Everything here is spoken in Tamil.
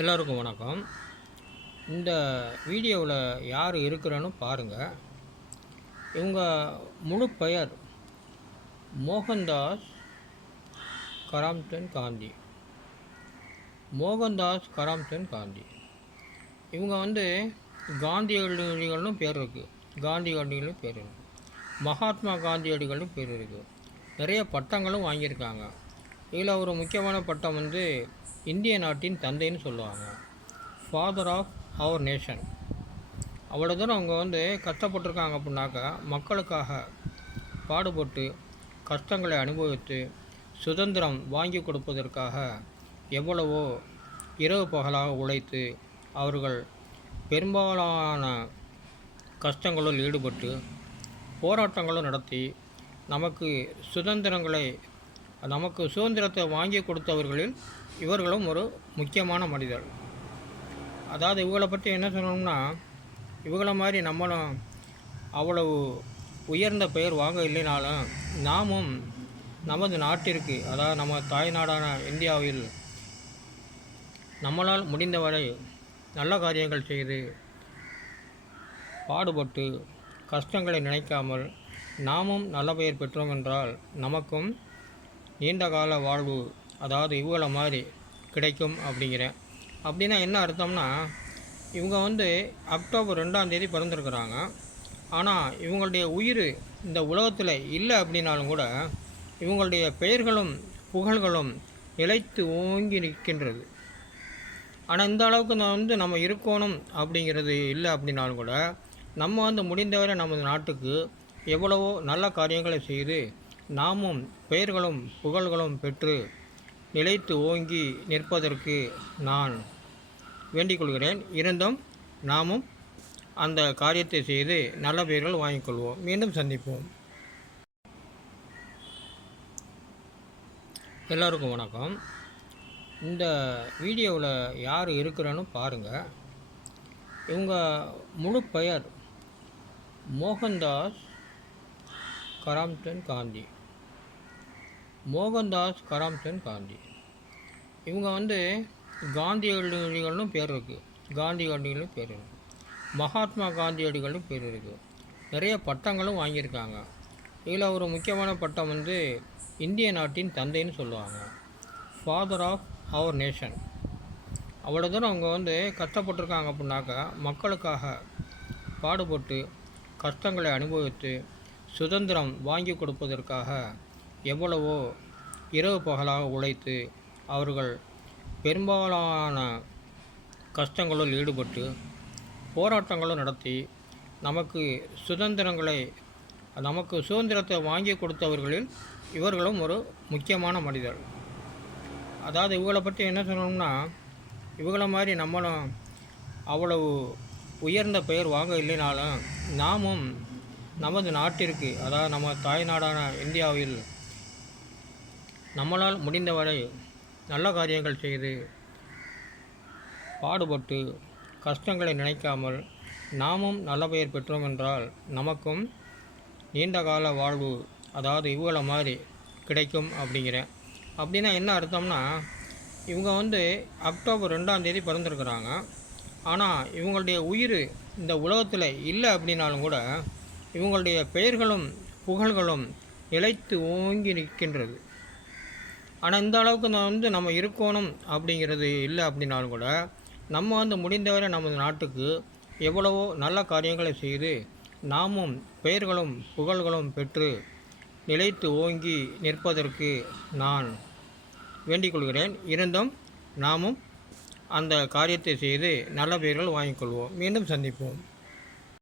எல்லோருக்கும் வணக்கம். இந்த வீடியோவில் யார் இருக்கிறேன்னு பாருங்கள். இவங்க முழு பெயர் மோகன்தாஸ் கராம்சந்த் காந்தி. மோகன்தாஸ் கராம்சந்த் காந்தி இவங்க காந்தியடிகள்னு பேர் இருக்குது. காந்தியடிகளும் பேர் இருக்குது. மகாத்மா காந்தியடிகளும் பேர் இருக்குது. நிறைய பட்டங்களும் வாங்கியிருக்காங்க. இதில் ஒரு முக்கியமான பட்டம் இந்திய நாட்டின் தந்தைன்னு சொல்லுவாங்க. Father of our nation. அவ்வளோ தூரம் அவங்க கஷ்டப்பட்டிருக்காங்க அப்படின்னாக்கா, மக்களுக்காக பாடுபட்டு கஷ்டங்களை அனுபவித்து சுதந்திரம் வாங்கி கொடுப்பதற்காக எவ்வளவோ இரவு பகலாக உழைத்து அவர்கள் பெரும்பாலான கஷ்டங்களுள் ஈடுபட்டு போராட்டங்களும் நடத்தி நமக்கு சுதந்திரத்தை வாங்கி கொடுத்தவர்களில் இவர்களும் ஒரு முக்கியமான மனிதர். அதாவது இவங்களை பற்றி என்ன சொல்லணும்னா, இவங்களை மாதிரி நம்மளும் அவ்வளவு உயர்ந்த பெயர் வாங்க இல்லைனாலும் நாமும் நமது நாட்டிற்கு, அதாவது நம்ம தாய்நாடான இந்தியாவில் நம்மளால் முடிந்தவரை நல்ல காரியங்கள் செய்து பாடுபட்டு கஷ்டங்களை நினைக்காமல் நாமும் நல்ல பெயர் பெற்றோம் என்றால் நமக்கும் நீண்ட கால வாழ்வு, அதாவது இவங்களை மாதிரி கிடைக்கும் அப்படிங்கிறேன். அப்படின்னா என்ன அர்த்தம்னா, இவங்க அக்டோபர் 2 பிறந்திருக்கிறாங்க. ஆனால் இவங்களுடைய உயிர் இந்த உலகத்தில் இல்லை அப்படின்னாலும் கூட இவங்களுடைய பெயர்களும் புகழ்களும் நிலைத்து ஓங்கி நிற்கின்றது. ஆனால் இந்த அளவுக்கு நம்ம இருக்கணும் அப்படிங்கிறது இல்லை அப்படின்னாலும் கூட நம்ம முடிந்தவரை நமது நாட்டுக்கு எவ்வளவோ நல்ல காரியங்களை செய்து நாமும் பெயர்களும் புகழ்களும் பெற்று நிலைத்து ஓங்கி நிற்பதற்கு நான் வேண்டிக் கொள்கிறேன். இருந்தும் நாமும் அந்த காரியத்தை செய்து நல்ல பெயர்கள் வாங்கிக்கொள்வோம். மீண்டும் சந்திப்போம். எல்லோருக்கும் வணக்கம். இந்த வீடியோவில் யார் இருக்கிறேன்னு பாருங்கள். இவங்க முழு பெயர் மோகன்தாஸ் கராம்சந்த் காந்தி. மோகன்தாஸ் கராம்சந்த் காந்தி இவங்க காந்தியடிகள்னு பேர் இருக்குது. காந்தியடிகளும் பேர் இருக்குது. மகாத்மா காந்தியடிகளும் பேர் இருக்குது. நிறைய பட்டங்களும் வாங்கியிருக்காங்க. இதில் ஒரு முக்கியமான பட்டம் இந்திய நாட்டின் தந்தைன்னு சொல்லுவாங்க. Father of our nation. அவ்வளோ தூரம் அவங்க கஷ்டப்பட்டிருக்காங்க அப்படின்னாக்கா, மக்களுக்காக பாடுபட்டு கஷ்டங்களை அனுபவித்து சுதந்திரம் வாங்கி கொடுப்பதற்காக எவ்வளவோ இரவு பகலாக உழைத்து அவர்கள் பெரும்பாலான கஷ்டங்களுள் ஈடுபட்டு போராட்டங்களும் நடத்தி நமக்கு சுதந்திரத்தை வாங்கி கொடுத்தவர்களில் இவர்களும் ஒரு முக்கியமான மனிதர். அதாவது இவங்களை பற்றி என்ன சொல்லணும்னா, இவங்களை மாதிரி நம்மளும் அவ்வளவு உயர்ந்த பெயர் வாங்க இல்லைனாலும் நாமும் நமது நாட்டிற்கு, அதாவது நம்ம தாய்நாடான இந்தியாவில் நம்மளால் முடிந்தவரை நல்ல காரியங்கள் செய்து பாடுபட்டு கஷ்டங்களை நினைக்காமல் நாமும் நல்ல பெயர் பெற்றோம் என்றால் நமக்கும் நீண்ட கால வாழ்வு, அதாவது இவங்களை மாதிரி கிடைக்கும் அப்படிங்கிறேன். அப்படின்னா என்ன அர்த்தம்னா, இவங்க அக்டோபர் 2 பிறந்திருக்கிறாங்க. ஆனால் இவங்களுடைய உயிர் இந்த உலகத்தில் இல்லை அப்படின்னாலும் கூட இவங்களுடைய பெயர்களும் புகழ்களும் நிலைத்து ஓங்கி நிற்கின்றது. ஆனால் இந்த அளவுக்கு நம்ம இருக்கணும் அப்படிங்கிறது இல்லை அப்படின்னாலும் கூட நம்ம முடிந்தவரை நமது நாட்டுக்கு எவ்வளவோ நல்ல காரியங்களை செய்து நாமும் பெயர்களும் புகழ்களும் பெற்று நிலைத்து ஓங்கி நிற்பதற்கு நான் வேண்டிக் கொள்கிறேன். இருந்தும் நாமும் அந்த காரியத்தை செய்து நல்ல பெயர்கள் வாங்கிக்கொள்வோம். மீண்டும் சந்திப்போம்.